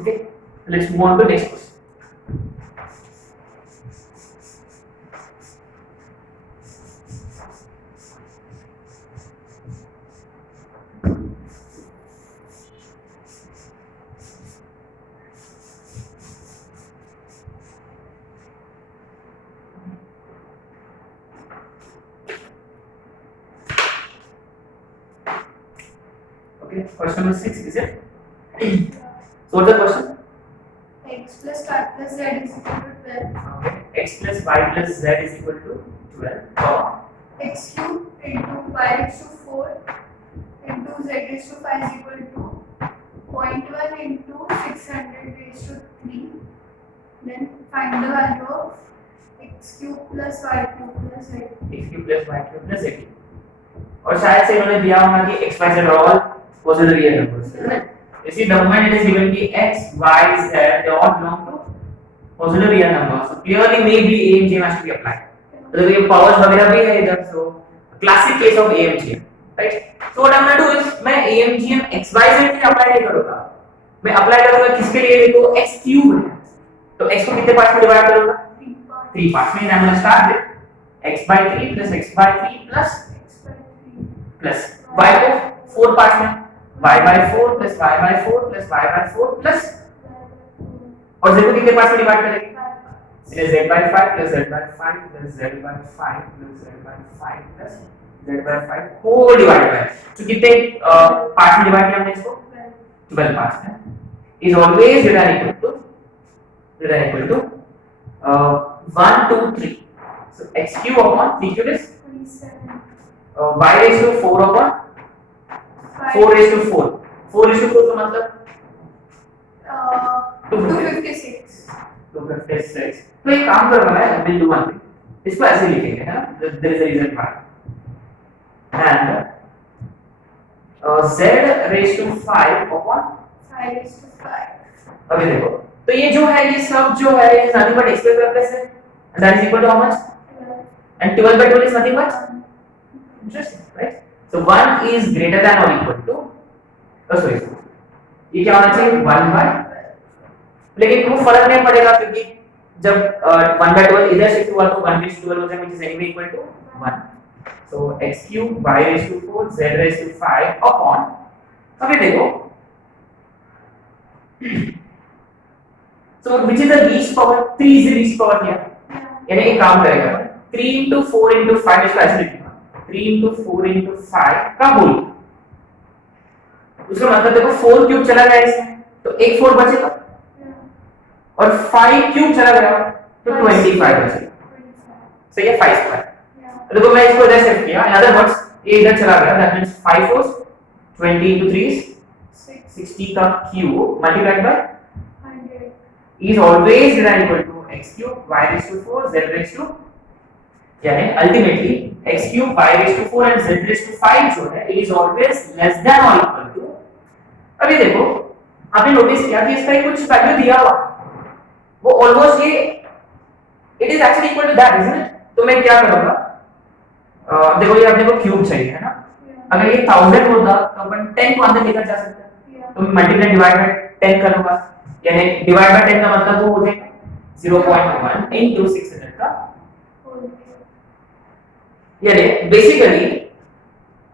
Okay, let's move on to next question. Okay, question number 6 is it? So what's the question? X plus y plus z is equal to 12. Okay, x plus y plus z is equal to 12. Comma. X cube into y raised to 4 into z raised to 5 is equal to 0.1 into 600 raised to 3. Then find the value of x cube plus y cube plus z. x cube plus y cube plus z cube. और शायद से इन्होंने दिया होगा कि x y z are all positive real numbers, right? You see, the moment it is given कि x, y, z they all belong to positive real numbers, so clearly maybe AMGM has to be applied. तो ये powers वगैरह भी है इधर, so classic case of AMGM, right? So what I'm going to do is मैं AMGM x y z के apply नहीं करूँगा, मैं apply करूँगा किसके लिए? देखो x cube है, तो x को कितने पार्ट्स में डिवाइड करूँगा? 3 पार्ट्स में. I'm going to start with x by 3 plus x by 3 plus y को 4 पार्ट्स में y by 4 plus y by 4 plus y by 4 plus और z को कितने पार्ट्स में डिवाइड करेंगे? z by 5 plus z by 5 plus z by 5 plus z by 5 plus z by 5 whole divide by. तो कितने पार्ट्स में डिवाइड किया हमने इसको? 12 पार्ट्स में. Is always greater equal to 1 2 3. So x cube upon 3 cube is 27. y raised to 4 upon 4 raised to 4. 4 raised to 4 का मतलब 256. 256. तो एक काम करना है, we'll do one thing. इसको ऐसे लिखेंगे, है ना? There is a reason why. And z raised to 5 upon 5 raised to 5. अभी देखो, तो ये जो है, ये सब जो है, ये nothing but x square plus है, and that is equal to how much? 12. And 12 by 12 is nothing but interesting, right? So 1 is greater than or equal to, oh sorry, ये क्या होना चाहिए? 1 by, लेकिन वो फर्क नहीं पड़ेगा क्योंकि जब 1 by 12 इधर शिफ्ट हुआ तो 1 raised to 12 हो जाएगा, which is anyway equal to 1. So x cube y raised to 4 z raised to 5 upon, अभी देखो, so which is the least power? 3 is the least power here. यानी एक काम करेगा 3 into 4 into 5 इसका ऐसे लिखूंगा 3 into 4 into 5 का होल. उसका मतलब देखो 4 क्यूब चला गया इसमें तो एक 4 बचेगा और 5 क्यूब चला गया तो 25 बचेगा. सही है? 5 स्क्वायर. देखो मैं इसको इधर शिफ्ट किया, इन अदर वर्ड्स ये इधर चला गया, दैट मींस 5 4 20 into 3 is 60 का cube multiplied by 100. is always greater than equal to x cube y raised to 4 z raised to, यानी ultimately x cube y raised to 4 and z raised to 5 जो है it is always less than or equal to. अभी देखो आपने नोटिस किया कि इसका कुछ वैल्यू दिया हुआ वो ऑलमोस्ट ये it is actually equal to that, isn't it? तो मैं क्या करूंगा, देखो ये अपने को क्यूब चाहिए है ना, अगर ये 1000 होता तो अपन 10 को अंदर लेकर जा सकते हैं, तो मल्टीप्लाई डिवाइड बाय 10 करूंगा, यानी डिवाइड बाय 10 का मतलब वो हो जाएगा 0.1 into 600 का, यानी बेसिकली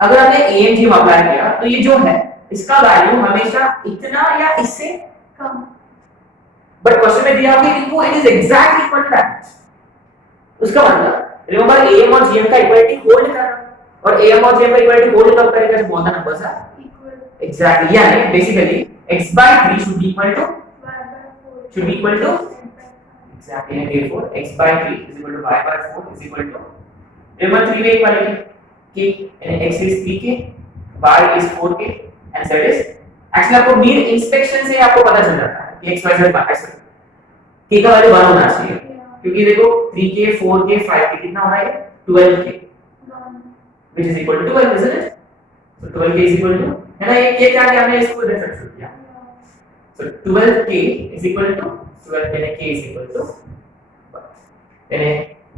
अगर आपने AMG में अप्लाई किया तो ये जो है इसका वैल्यू हमेशा इतना या इससे कम. बट क्वेश्चन में दिया कि इनको it is exactly equal to that. उसका मतलब रिमेंबर AM और GM का इक्वालिटी होल्ड करना, और AM और GM का इक्वालिटी होल्ड कब करेगा? जब both the numbers are Equal. Exactly, यानी basically x by 3 should be equal to Y by 4. should be equal to 10 by 5. exactly, and therefore x by 3 is equal to y by 4 is equal to, remember three way equality कि x is 3k, y is 4k and z is, actually आपको need inspection से आपको पता चल जाता है कि x y z k का वैल्यू 1 होना चाहिए, क्योंकि देखो 3k 4k 5k कितना हो रहा है? 12k, 1. which is equal to 12, isn't it? So 12k is equal to, है ना, ये क्या क्या हमने इसको इधर सब्स्टिट्यूट किया, so 12k is equal to 12, यानी k is equal to, यानी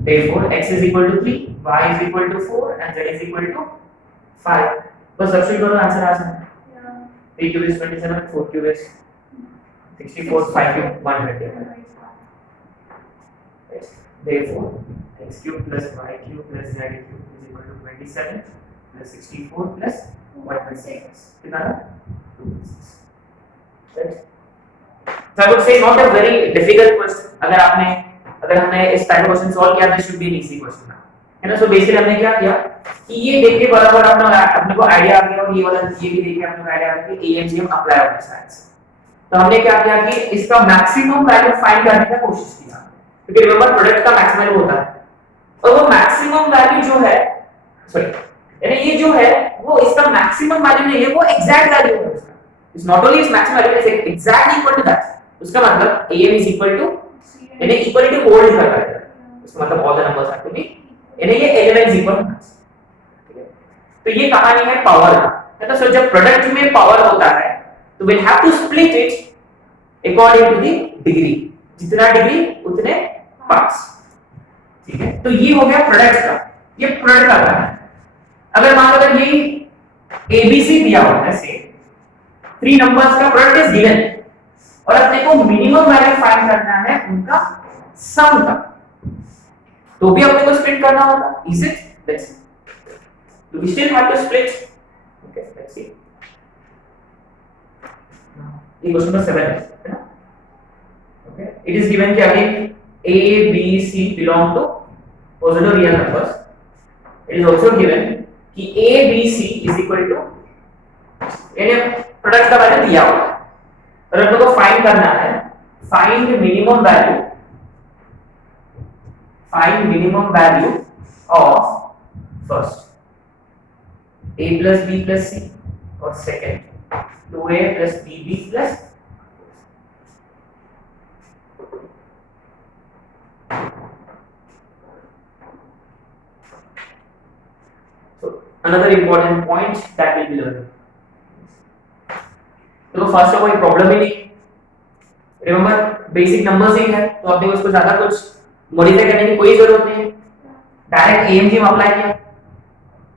therefore x is equal to 3, y is equal to 4 and z is equal to 5. बस सब्स्टिट्यूट करो, आंसर आ जाएगा. 3 cube is 27, 4 cube is 64 5 cube 120 right. Therefore x cube plus y cube plus z cube is equal to 27 plus 64 plus 126 कितना है 226 right. So I would say not a very difficult question. अगर हमने इस टाइप का question solve किया तो should be an easy question है ना. सो बेसिकली हमने क्या किया कि ये देख के बराबर अपने को आइडिया आ गया और ये वाला ये भी देख के अपने को आइडिया आ गया कि एएनजीएम अप्लाई होता है साइंस. तो हमने क्या किया कि इसका मैक्सिमम वैल्यू फाइंड करने की कोशिश किया क्योंकि रिमेंबर प्रोडक्ट का मैक्सिमम वैल्यू होता है और वो मैक्सिमम वैल्यू जो है सॉरी यानी ये जो है वो इसका मैक्सिमम वैल्यू नहीं है, वो एग्जैक्ट वैल्यू है उसका. It's not only its maximum value is exactly equal to that. उसका मतलब am इज इक्वल टू यानी इक्वलिटी होल्ड कर रहा है. उसका मतलब all the numbers have to be यानी ये एलिमेंट्स इक्वल होना चाहिए. तो ये कहानी है पावर का. तो सो जब प्रोडक्ट में पावर होता है तो we'll have to split it according to the degree. जितना डिग्री उतने पार्ट्स. ठीक है. तो ये हो गया प्रोडक्ट का. ये प्रोडक्ट का है. अगर मान लो अगर ये ABC दिया हुआ है से 3 नंबर्स का प्रोडक्ट इज गिवन और अपने को मिनिमम वैल्यू फाइंड करना है उनका सम का, तो भी अपने को स्प्लिट करना होगा. Is it? Let's see. Do we still have to split? Okay, let's see. ये क्वेश्चन नंबर 7 है ना. Okay, it is given कि again A, B, C belong to positive real numbers. It is also given कि A, B, C is equal to यानी प्रोडक्ट का वैल्यू दिया हुआ है और अपने को फाइंड करना है. Find minimum value of first a plus b plus c और second 2a plus bb plus so another important point that will be learned. तो फर्स्ट ऑफ कोई प्रॉब्लम ही नहीं. रिमेंबर बेसिक नंबर्स ही है तो आपने उसको ज्यादा कुछ मॉडिफाई करने की कोई जरूरत नहीं है. डायरेक्ट एएमजी में अप्लाई किया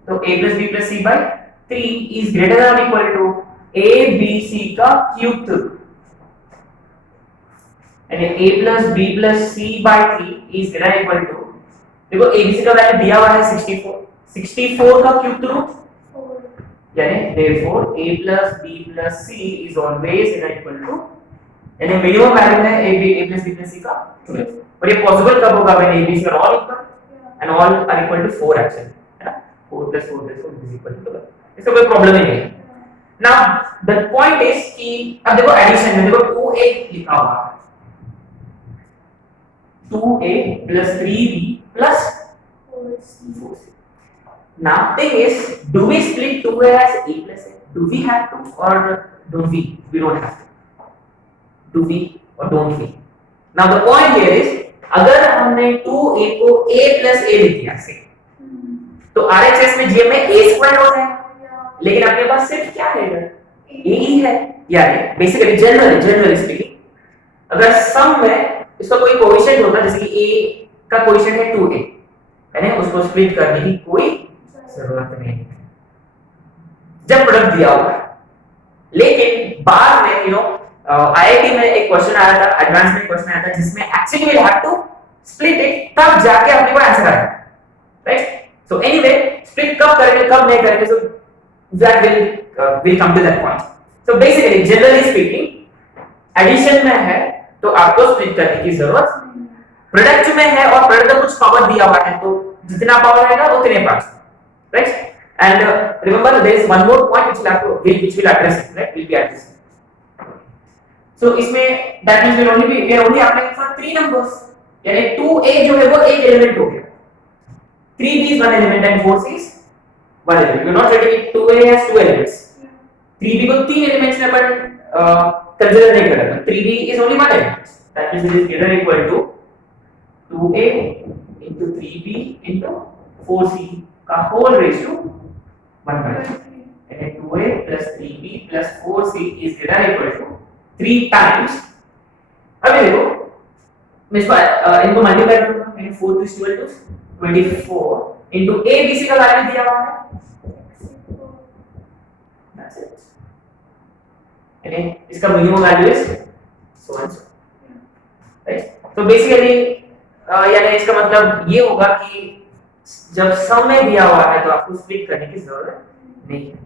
तो a plus b plus c by 3 is greater than or equal to a b c का क्यूब. यानी a plus b plus c by 3 is greater than or equal to देखो a b c का वैल्यू दिया हुआ है 64 का क्यूब टू 4 यानी therefore a plus b plus c is always greater than or equal to यानी मिनिमम वैल्यू है a plus b plus c का 12. और ये पॉसिबल कब होगा when a b c are all equal and all are equal to 4 actually. 4 plus 4 plus 4 is equal to 12. इसका कोई प्रॉब्लम ही नहीं है. Now the point is कि अब देखो एडिशन में देखो 2a लिखा हुआ है 2a plus 3b plus 4c. Now thing is, do we split 2a as a plus a? Do we have to or don't we? We don't have to. Do we or don't we? Now the point here is अगर हमने 2a को a plus a लिख दिया से तो RHS में GM में a square हो जाएगा लेकिन अपने पास सिर्फ क्या है a ही है. यानी बेसिकली जनरली स्पीकिंग अगर सम में इसका कोई कोएफिशिएंट होता जैसे कि a का कोएफिशिएंट है 2a यानी उसको स्प्लिट करने की कोई जरूरत नहीं है जब प्रोडक्ट दिया हुआ है. लेकिन बाद में यू नो आईआईटी में एक क्वेश्चन आया था, एडवांस में क्वेश्चन आया था जिसमें actually we have to split it तब जाके अपने को आंसर आएगा. राइट. So anyway, split कब करेंगे कब नहीं करेंगे so that will come to that point. So basically generally speaking addition में है तो आपको split करने की जरूरत. प्रोडक्ट में है और प्रोडक्ट में कुछ पावर दिया हुआ है तो जितना पावर रहेगा उतने parts. Right? And remember there is one more point which will address it. Right? Will be addressed. So इसमें that means we are only applying for 3 numbers. यानी 2a जो है वो एक एलिमेंट हो गया. 3b is one element and 4c is one element. We are not writing 2a has 2 elements. 3b को 3 elements में अपन कंसीडर नहीं करेंगे. 3b is only one element. That means it is greater or equal to 2a into 3b into 4c का whole ratio 1 by 2. And 2a plus 3b plus 4c is greater or equal to 3 times. अभी देखो मैं इनको मल्टीप्लाई करूंगा यानी 4 to 12 to 24 into a b c का वैल्यू दिया हुआ है. That's it. यानी इसका minimum value is so and so, right? So basically यानी इसका मतलब ये होगा कि जब सम में दिया हुआ है तो आपको स्प्लिट करने की जरूरत नहीं है,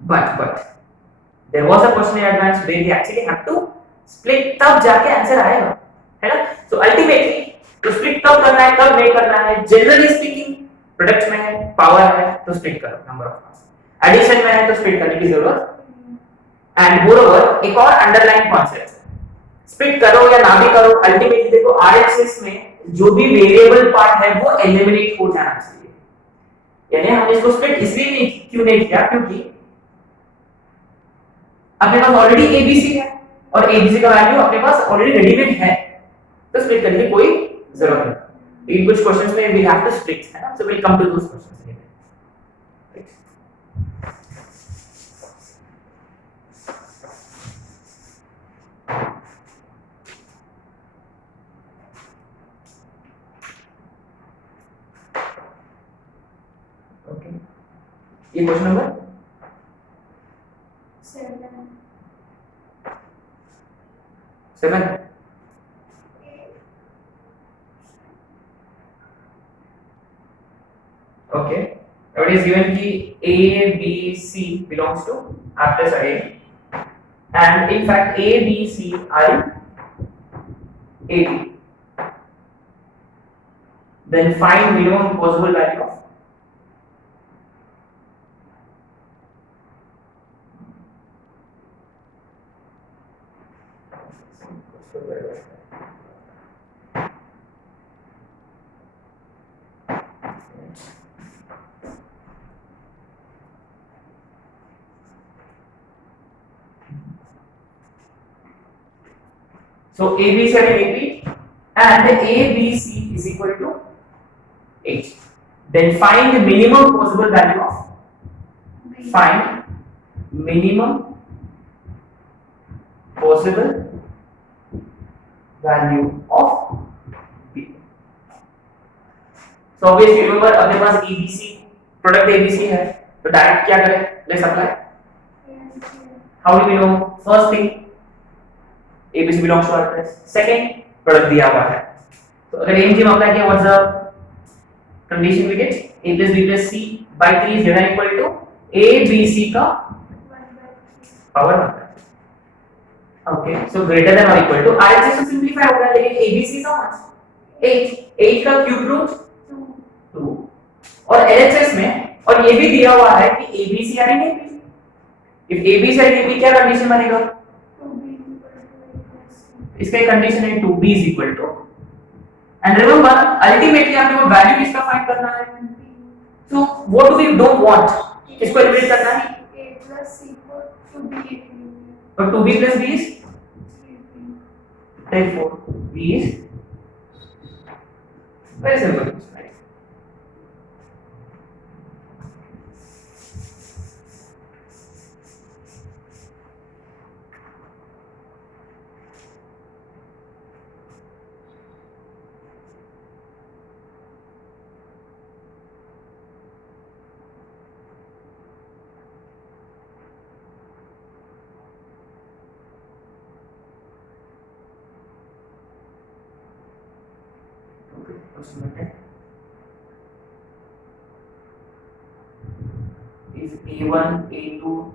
but there was a question in advance where we actually have to split, तब जाके आंसर आएगा, है ना? So ultimately तो स्प्लिट कब करना है कब नहीं करना है, जनरली स्पीकिंग प्रोडक्ट में है पावर है तो स्प्लिट करो नंबर ऑफ पार्ट्स, एडिशन में है तो स्प्लिट करने की जरूरत। एंड मोरओवर एक और अंडरलाइन कॉन्सेप्ट, स्प्लिट करो या ना भी करो अल्टीमेटली देखो आरएचएस में जो भी वेरिएबल पार्ट है वो एलिमिनेट हो जाना चाहिए, यानी हम इसको स्प्लिट इसलिए नहीं क्यों नहीं किया क्योंकि अपने पास ऑलरेडी एबीसी है और एबीसी का वैल्यू अपने पास ऑलरेडी रेडीमेड है, तो स्प्लिट करने की कोई जरूरत नहीं। इन कुछ क्वेश्चंस में वी हैव टू स्प्लिट, है ना? So will come to those questions. Okay, ये question number 7। Okay, it is given कि A, B, C belongs to R plus A, and in fact A, B, C are in AB. Then find minimum possible value of so ABC and AB and ABC is equal to 8. Then find the minimum possible value of minimum possible value of B. So obviously remember अपने पास ABC product ABC है तो direct क्या करें, let's apply. How do we know? First thing ABC belongs to R plus, second product दिया हुआ है तो अगर AMG में अप्लाई किया what's the condition we get A plus B plus C by 3 is greater equal to ABC का पावर 1। Okay, so greater than और equal to RHS से सिंपलीफाई होगा, लेकिन ABC का मच 8 का क्यूब रूट 2 और LHS में और ये भी दिया हुआ है कि ABC are in AB। If ABC are in AB क्या कंडीशन बनेगा? इसका एक कंडीशन है 2b is equal to, and remember ultimately आपने वो वैल्यू किसका फाइंड करना है, so what do we don't want, किसको एलिमिनेट करना है? a plus c को 2b और 2b plus b is 3b, therefore b is very simple, right? If A1, A2,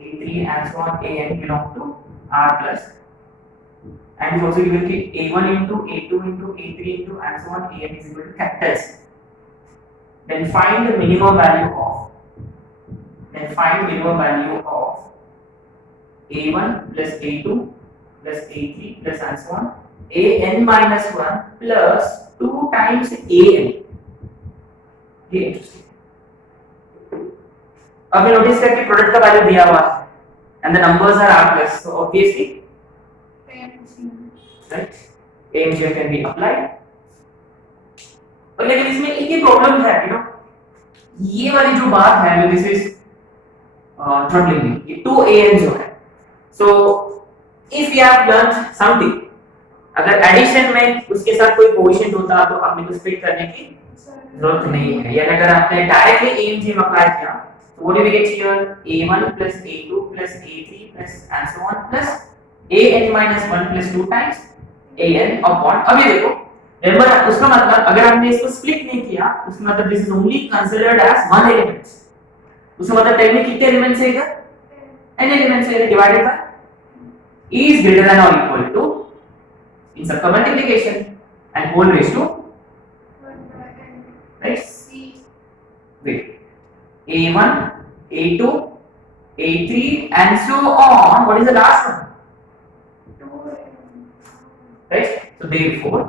A3 and so on An belong to R plus, and it's also given that A1 into A2 into A3 into and so on An is equal to capital S. Then find the minimum value of A1 plus A2 plus A3 plus and so on An minus 1 plus 2 times An. ये इंटरेस्टिंग। अब ये नोटिस करके प्रोडक्ट का वैल्यू दिया हुआ है and the numbers are R plus, so obviously right AMG can be applied। और लेकिन इसमें एक ही प्रॉब्लम है, यू नो, ये वाली जो बात है दिस इज ट्रबलिंग मी, ये 2an जो है, so if you have learn something, अगर एडिशन में उसके साथ कोई कोएफिशिएंट होता तो आपने को स्प्लिट करने की जरूरत नहीं है, या अगर आपने डायरेक्टली AMG में अप्लाई किया तो what do we get here? A1 plus A2 plus A3 plus and so on plus an minus 1 plus 2 times an upon, अभी देखो रिमेंबर उसका मतलब अगर हमने इसको स्प्लिट नहीं किया उसका मतलब this is only considered as one element, उसका मतलब टाइप में कितने एलिमेंट्स है इधर, n एलिमेंट्स है, divided by e is greater than or equal to in सबका multiplication and whole raised to, right, wait, a1 a2 a3 and so on. What is the last one? Right, so therefore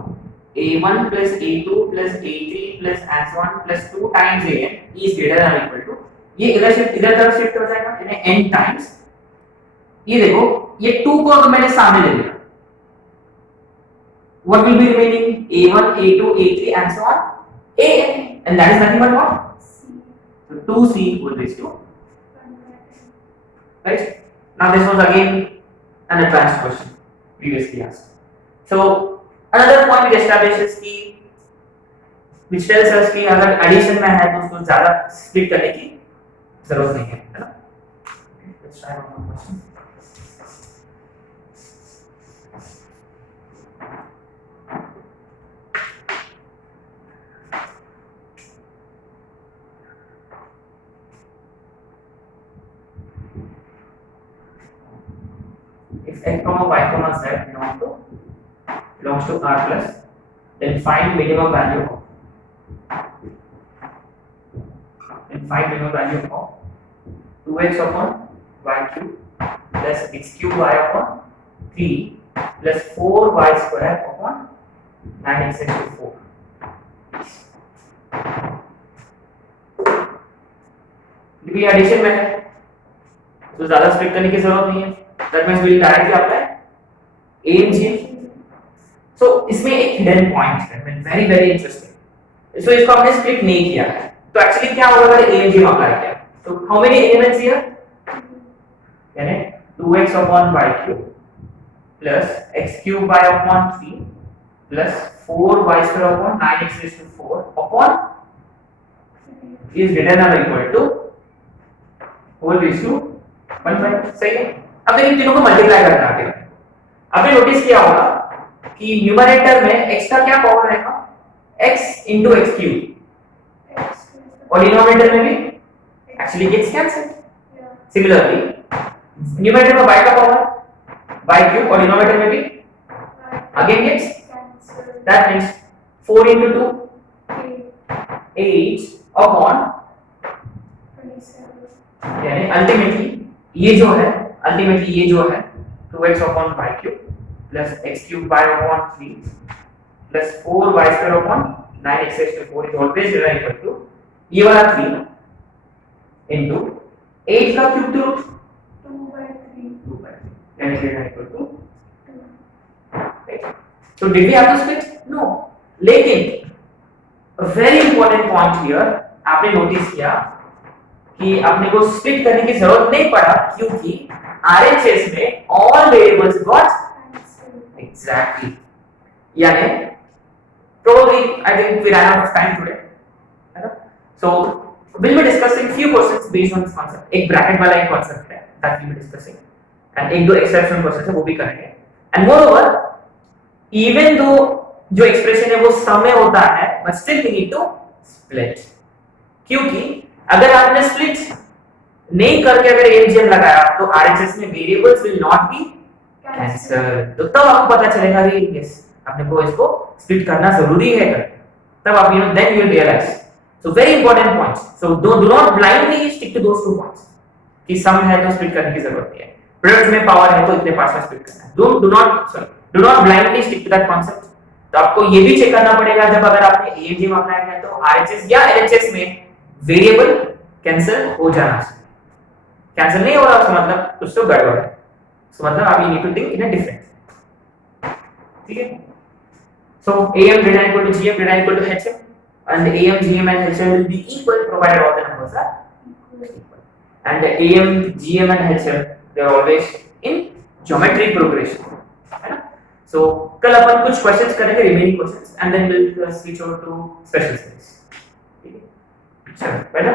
a1 plus a2 plus a3 plus and so on plus 2 times an is greater than or equal to, ये इधर शिफ्ट इधर तरफ शिफ्ट हो जाएगा यानी n times, ये देखो ये 2 को अगर मैंने सामने ले लिया, what will be remaining, a1 a2 a3 and so on an, and that is nothing but what, so 2c whole raised to, right. Now this was again an advanced question previously asked. So another point which establishes की, which tells us कि अगर addition में है तो उसको ज़्यादा split करने की जरूरत नहीं है ना. Let's try one more question. If x comma y comma z belongs to R plus, then find minimum value of, of 2x upon y cube plus x cube y upon 3 plus 4y square upon 9x raised to 4. देखिए एडिशन में है तो ज्यादा स्प्लिट करने की जरूरत नहीं है, that means we'll directly apply a and g. so इसमें एक हिडन पॉइंट है, very very interesting. so इसको हमने स्प्लिट नहीं किया है तो एक्चुअली क्या होगा अगर a and g अप्लाई किया, so how many elements here, यानी 2x upon y cube plus x cube y upon 3 plus 4y square upon 9x raised to 4 upon is greater than or equal to whole raised to 1/5. सही है. अब इन तीनों को मल्टीप्लाई करना है. आपने नोटिस किया होगा कि न्यूमरेटर में x का क्या पावर रहेगा, x into x cube, और डिनोमिनेटर में भी actually gets cancel. Similarly numerator में y का पावर y cube और डिनोमिनेटर में भी again gets, that means 4 into 2 8 upon, यानी अल्टीमेटली ये जो है 2x upon y cube plus x cube y upon 3 plus 4y square upon 9x raised to 4 is always equal to ये वाला 3 into 8 का cube to root 2/3 and it is equal to 2. Right? So did we have to split? No. लेकिन a very important point here आपने नोटिस किया कि आपने को स्प्लिट करने की जरूरत नहीं पड़ा क्योंकि RHS में all variables got exactly, यानी probably I think we ran out of time today, so we'll be discussing few questions based on this concept. एक ब्रैकेट वाला एक concept है that we'll be discussing and एक दो exception questions है वो भी करेंगे. And moreover even though जो expression है वो सम में होता है but still we need to split, क्योंकि अगर आपने स्प्लिट नहीं करके अगर एलजीएम लगाया तो आरएचएस में variables will not be cancelled, तो तब आपको पता चलेगा कि यस आपने को इसको स्प्लिट करना जरूरी है करके, तब आप then you will realise. So very important points. So do not blindly stick to those two points कि सम है तो स्प्लिट करने की जरूरत नहीं है, प्रोडक्ट में पावर है तो इतने पार्ट्स में स्प्लिट करना है. Do not blindly stick to that concept. तो आपको ये भी चेक करना पड़ेगा जब अगर आपने एलजीएम अप्लाई किया तो आरएचएस या एलएचएस में वेरिएबल कैंसिल हो जाना चाहिए. कैंसिल नहीं हो रहा उसका मतलब कुछ तो गड़बड़ है, सो मतलब आप you need to think in a different. ठीक है. सो am greater equal to gm greater equal to hm and am gm and hm will be equal provided all the numbers are equal, and am gm and hm they are always in geometric progression, है ना. सो कल अपन कुछ questions करेंगे, remaining questions, and then will switch over to special studies. ठीक है. चलो बेटा